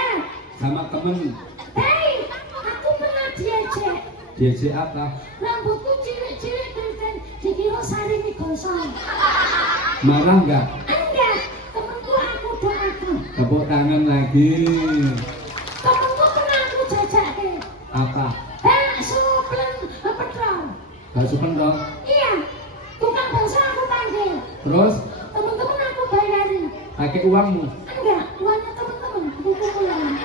sama temen. baik. Aku pernah diajak. Diajak apa? Rambutku cilik-cilik keriting, dikira sari mie gosong. Marah nggak? Enggak, temenku aku doakan. Tepuk tangan lagi. Temenku pernah aku jajake. Apa? Bakso petrol. Bakso pentol. Iya, tukang bakso aku panggil. Terus Temen-temen aku bayarin. pakai uangmu. Enggak, uangnya temen-temen. Buku pulang.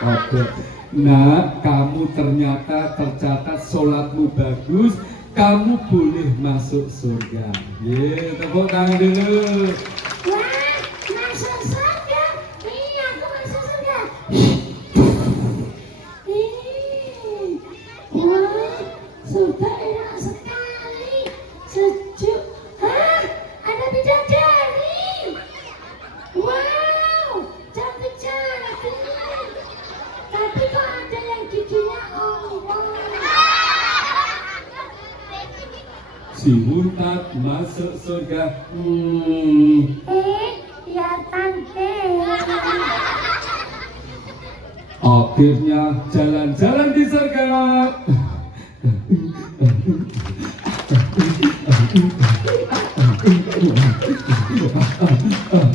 Oke. Nah, kamu ternyata tercatat sholatmu bagus. Kamu boleh masuk surga. Ye, tepuk tangan dulu. Wah, masuk surga. Iya, aku masuk surga. Wah, surga enak sekali. Sejuk. Hah, ada bidadari. Wow, cantik-cantik. Tapi kok ada yang giginya ompong. Si Murtad masuk surga. Ya tante. Akhirnya jalan-jalan di surga.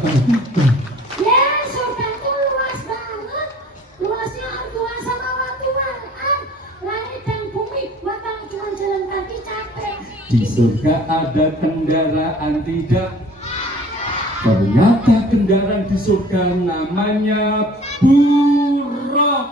Ya, surga itu luas banget. Luasnya luas sama waktuan. Langit dan bumi, bakal cuma jalan kaki capek. Di surga ada kendaraan tidak? Ternyata kendaraan di surga namanya buruk.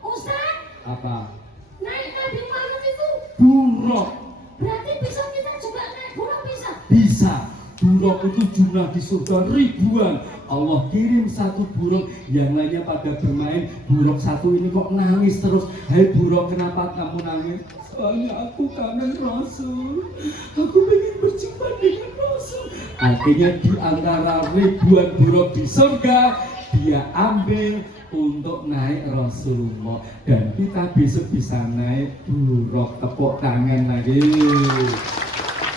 Ustaz, Apa? naik Nabi Muhammad itu Buruk. berarti bisa kita juga naik burung bisa. Bisa. Buruk itu jumlah di surga ribuan. Allah kirim satu buruk, yang lainnya pada bermain. Buruk satu ini kok nangis terus. Hai buruk, kenapa kamu nangis? Soalnya aku kangen Rasul. Aku ingin berjumpa dengan Rasul. Akhirnya di antara ribuan buruk di surga, dia ambil untuk naik Rasulullah. Dan kita besok bisa naik buruk. Tepuk tangan lagi.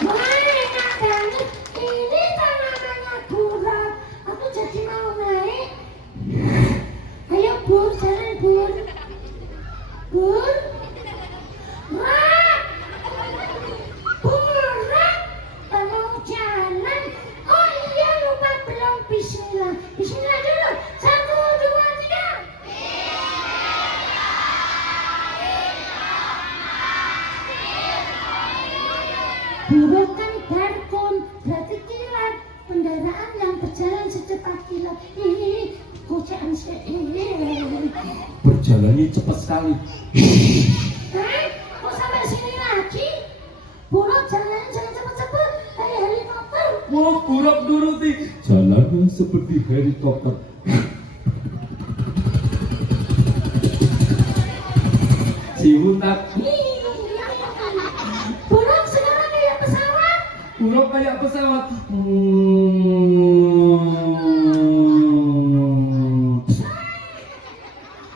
Wah, enak banget. Ini namanya burung. Aku jadi mau naik. Ayo bur, jalan bur. Bur. Wah. Burung. Mau jalan. Oh iya, lupa belum bismillah. Bismillah dulu. 1, 2, 3. Burung kan barkun, berarti kilat. Kendaraan yang berjalan secepat kilat berjalannya cepat sekali. Kok sampai sini lagi? Buruk jalan jangan cepet-cepet kayak helikopter. Wah, buruk nuruti. Jalannya seperti helikopter. Si Untat. Buruk sekarang kayak pesawat. Buruk kayak pesawat.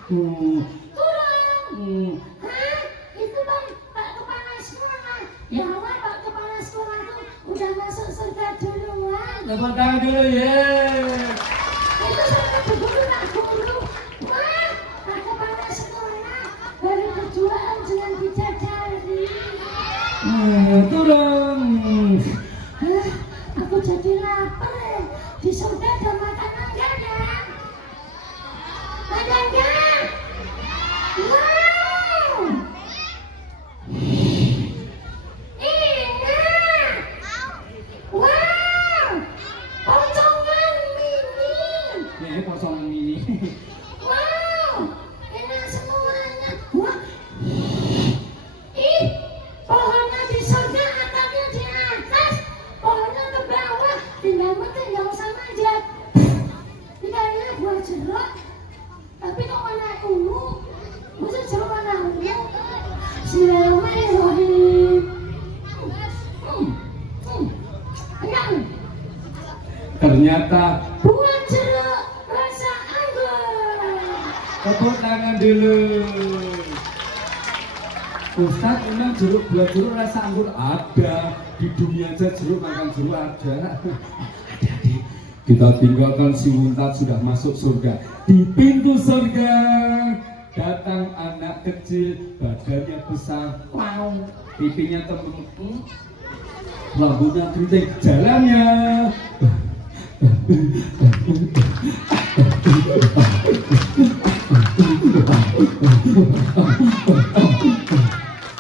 Turun. Hah? Itu Pak Kepala Sekolah. Ya Allah, Pak Kepala Sekolah tuh udah masuk surga duluan. Tepuk tangan dulu ya. Itu sampai berguru nak guru. Wah, Pak Kepala Sekolah baru berduaan dengan bidadari. Turun. Hah? Aku jadi lapar ya. Di surga ada makanan gak ya? Ada gak? Wow! Enak! Wow! Potongan mini! Ini kosong ini. Wow! Enak semuanya! Wah! Ih! Pohonnya di surga, atapnya di atas, pohonnya ke bawah, tinggal sama aja. Tinggalnya buah jeruk, tapi kok warna ungu? Masa jeruk warna ungu? Bismillahirrahmanirrahim. Enak nih. Ternyata Buah jeruk rasa anggur. tepuk tangan dulu. Ustaz, memang buah jeruk rasa anggur ada di dunia aja, jeruk makan jeruk ada. Adik-adik, kita tinggalkan si Untat sudah masuk surga. Di pintu surga datang anak kecil, badannya besar, wow, pipinya tembem, rambutnya keriting, jalannya.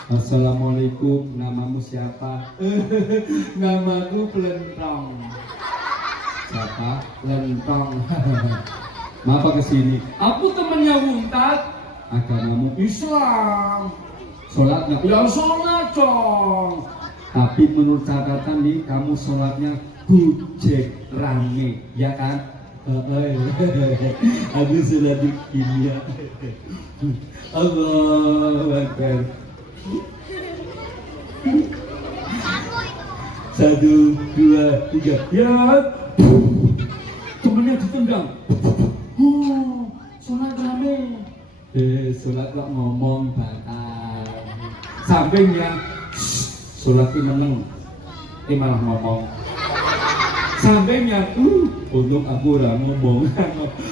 Assalamualaikum, namamu siapa? Namaku Pelentong. Siapa? Pelentong. Ngapa kesini? Aku temennya Untat. Agamamu Islam. Sholatnya? Ya sholat dong. Tapi menurut catatan nih, kamu sholatnya gojek rame, ya kan? Aku sholat di kimia. Allahu Akbar. 1, 2, 3, ya. Temennya ditendang. Sholat rame. Sholat kok ngomong batal. Sampingnya sholat ini meneng, malah ngomong. Sampingnya, untuk aku udah ngomong.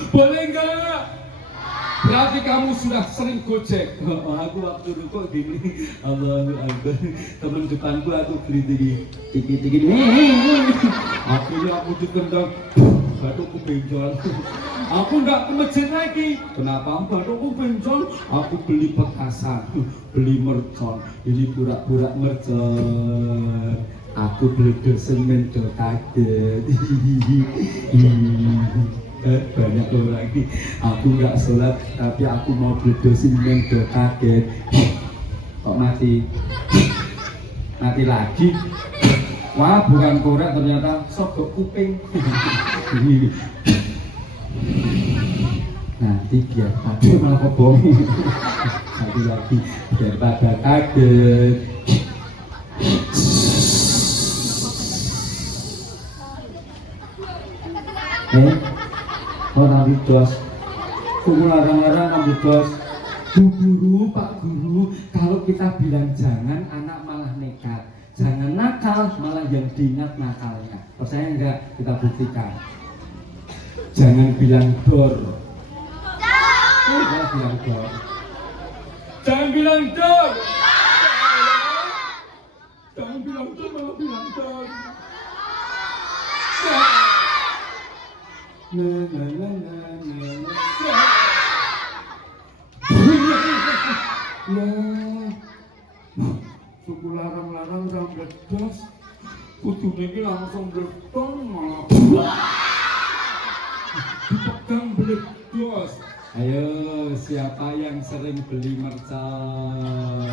Boleh enggak? Berarti kamu sudah sering gojek. Aku waktu rukuk gini, Allahu Akbar. Temen depanku aku beli tinggi. Akhirnya aku ditendang, batukku benjol. Aku nggak ke masjid lagi. Kenapa? Batukku benjol. Aku beli petasan, beli mercon. Ini pura-pura mercon. Aku beli semen do kaget. Banyak orang ini. Aku nggak sholat, tapi aku mau beli semen do kaget. Kok mati lagi? Wah, bukan korek, ternyata sogok kuping. Nanti biar pada malah kobong. Satu lagi biar pada kaget. Orang bidos, kamu larang-larang orang bidos. Bu guru, Pak guru, kalau kita bilang jangan, anak malah nekat. Jangan nakal, malah yang diingat nakalnya. Percaya enggak? Kita buktikan. Jangan bilang dor. Jangan bilang dor. Jangan bilang dor. Jangan bilang dor, malah bilang dor. Suku larang-larang orang bledos, kudu niki langsung bledong malah dipegang bledos. Ayo, siapa yang sering beli mercon?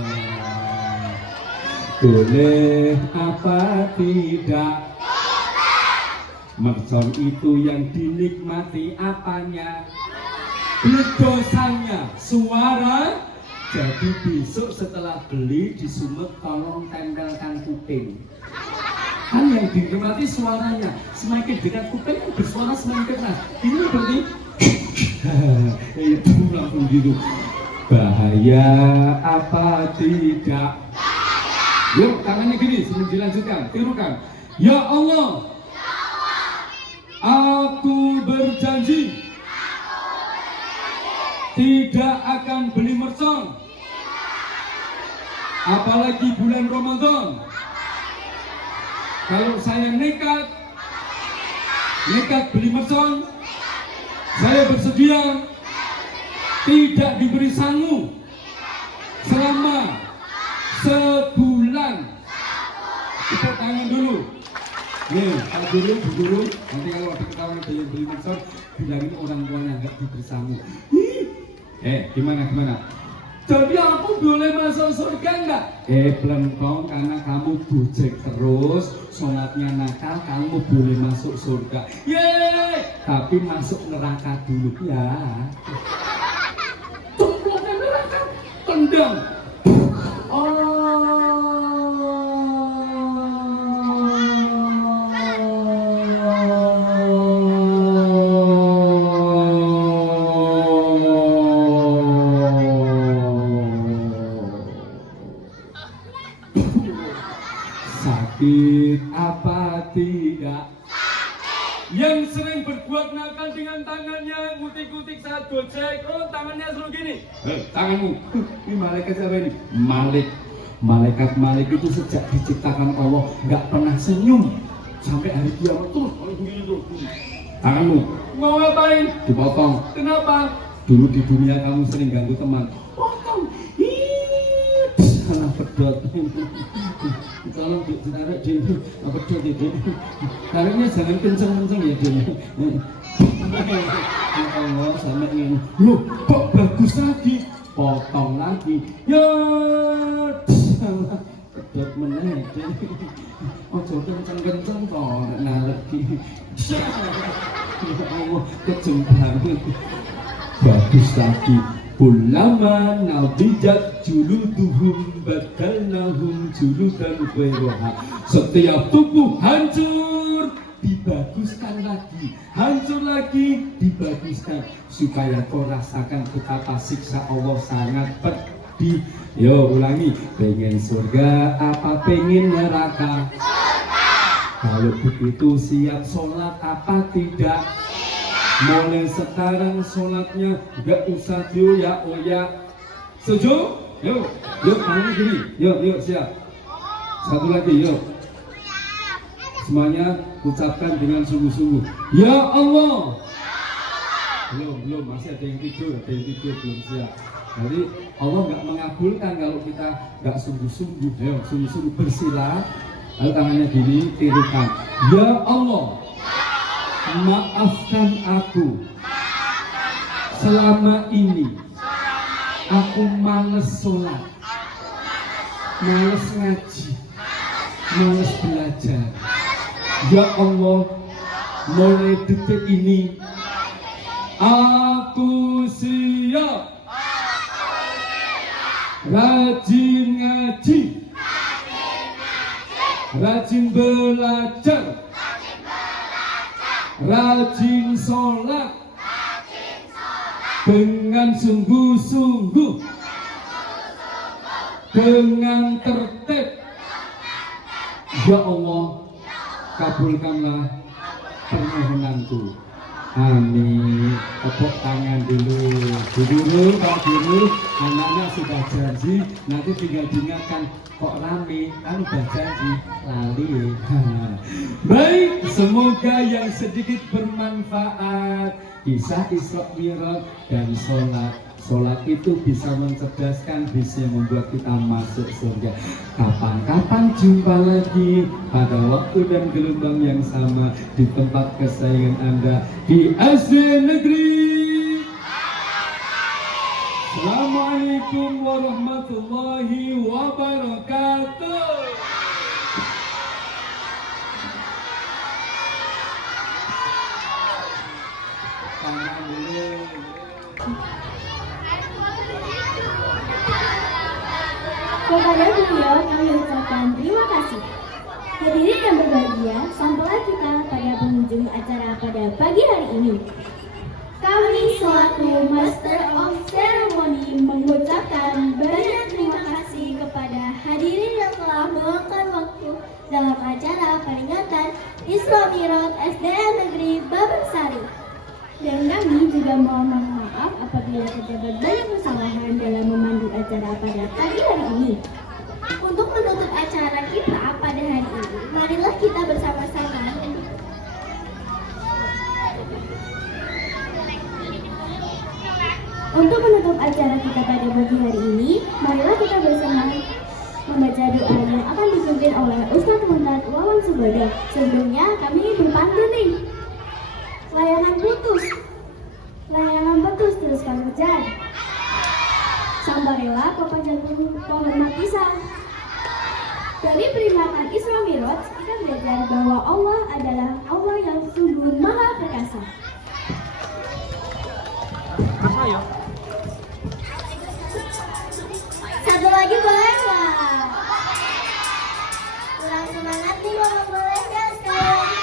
Boleh apa tidak? Mercon itu yang dinikmati apanya? Dosanya, suara. Jadi besok setelah beli di Sumet tolong tempelkan kuping. Kan yang dinikmati suaranya. Semakin dekat kuping bersuara semakin keras. Ini berarti itu langsung gitu. Bahaya apa tidak? Yuk tangannya gini sebelum dilanjutkan. Tirukan. Ya Allah, aku berjanji tidak akan beli mercon. Apalagi bulan Ramadan. Kalau saya nekat beli mercon, saya bersedia tidak diberi sangu selama sebulan. Kita tangan dulu. Nih, Pak Guru, Bu Guru, nanti kalau ada ketahuan ada yang beli mercon, bilangin orang tuanya nggak diberi sangu. Gimana? Jadi aku boleh masuk surga enggak? Pelentong, karena kamu bujek terus, sholatnya nakal, kamu boleh masuk surga. Yeay! Tapi masuk neraka dulu ya. Cemplungnya neraka, tendang. Sakit apa tidak? Yang sering berbuat nakal dengan tangannya, ngutik-ngutik saat gojek, tangannya selalu gini. Tanganmu, ini malaikat siapa ini? Malaikat itu sejak diciptakan Allah nggak pernah senyum sampai hari kiamat terus begini terus. Tanganmu, mau ngapain? Dipotong. Kenapa? Dulu di dunia kamu sering ganggu teman. Potong. Salah pedot. Kalau ditarik di pedot itu, tariknya jangan kenceng-kenceng ya dia. Allah sampai ini. Loh, kok bagus lagi? Potong lagi. Ya, salah pedot meneh. Ojo kenceng-kenceng kok narik iki. Ya Allah, kejem banget. Bagus lagi. Ulama nabijat juluduhum badalnahum juludan ghairoha. Setiap tubuh hancur dibaguskan lagi, hancur lagi dibaguskan, supaya kau rasakan betapa siksa Allah sangat pedih. Yo ulangi, pengen surga apa pengen neraka? Kalau begitu siap sholat apa tidak? Mulai sekarang sholatnya gak usah oyak. Setuju? Yuk tangannya gini. Yuk siap. Satu lagi, yuk. Semuanya ucapkan dengan sungguh-sungguh. Ya Allah. Belum, masih ada yang tidur belum siap. Jadi Allah gak mengabulkan kalau kita gak sungguh-sungguh. Yuk, sungguh-sungguh bersila. Lalu tangannya gini, tirukan. Ya Allah, maafkan aku. Selama ini aku males sholat, males ngaji, males belajar. Ya Allah, mulai detik ini aku siap rajin ngaji, rajin belajar, rajin sholat dengan sungguh-sungguh, dengan tertib. Ya Allah, kabulkanlah permohonanku. Amin. Tepuk tangan dulu. Bu Guru, Pak Guru, anaknya sudah janji, nanti tinggal diingatkan. Kok rame, kan udah janji, lali. Baik, semoga yang sedikit bermanfaat. Kisah Isra Mi'raj dan sholat itu bisa mencerdaskan, bisa membuat kita masuk surga. Kapan-kapan jumpa lagi pada waktu dan gelombang yang sama di tempat kesayangan Anda di SD Negeri Assalamualaikum warahmatullahi wabarakatuh. Tangan dulu. Kepada beliau kami ucapkan terima kasih. Hadirin yang berbahagia, sampailah kita pada penghujung acara pada pagi hari ini. Kami selaku Master of Ceremony mengucapkan banyak terima kasih kepada hadirin yang telah meluangkan waktu dalam acara peringatan Isra Mi'raj SDN Negeri Babarsari. Dan kami juga mohon maaf apabila terdapat banyak kesalahan dalam memandu acara pada pagi hari ini. Untuk menutup acara kita pada hari ini, marilah kita bersama-sama Untuk menutup acara kita pada pagi hari ini, marilah kita bersama membaca doa yang akan dipimpin oleh Ustadz Muhammad Wawan Subodo. Sebelumnya kami berpantun nih. Layangan putus teruskan hujan. Sambarelah pepanjang pohon makisan. Dari peringatan Isra Mi'raj, kita belajar bahwa Allah adalah Allah yang sungguh maha perkasa. Ayo. Satu lagi boleh nggak? Kurang semangat nih, boleh nggak sekali lagi?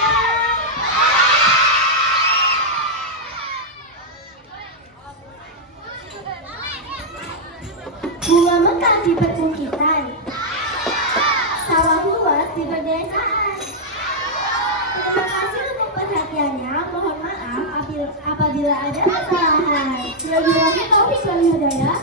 Bunga mekar di perbukitan, sawah luas di pedesaan. Terima kasih untuk perhatiannya. Mohon maaf apabila ada kesalahan. Lagi-lagi Taufik wal Hidayah.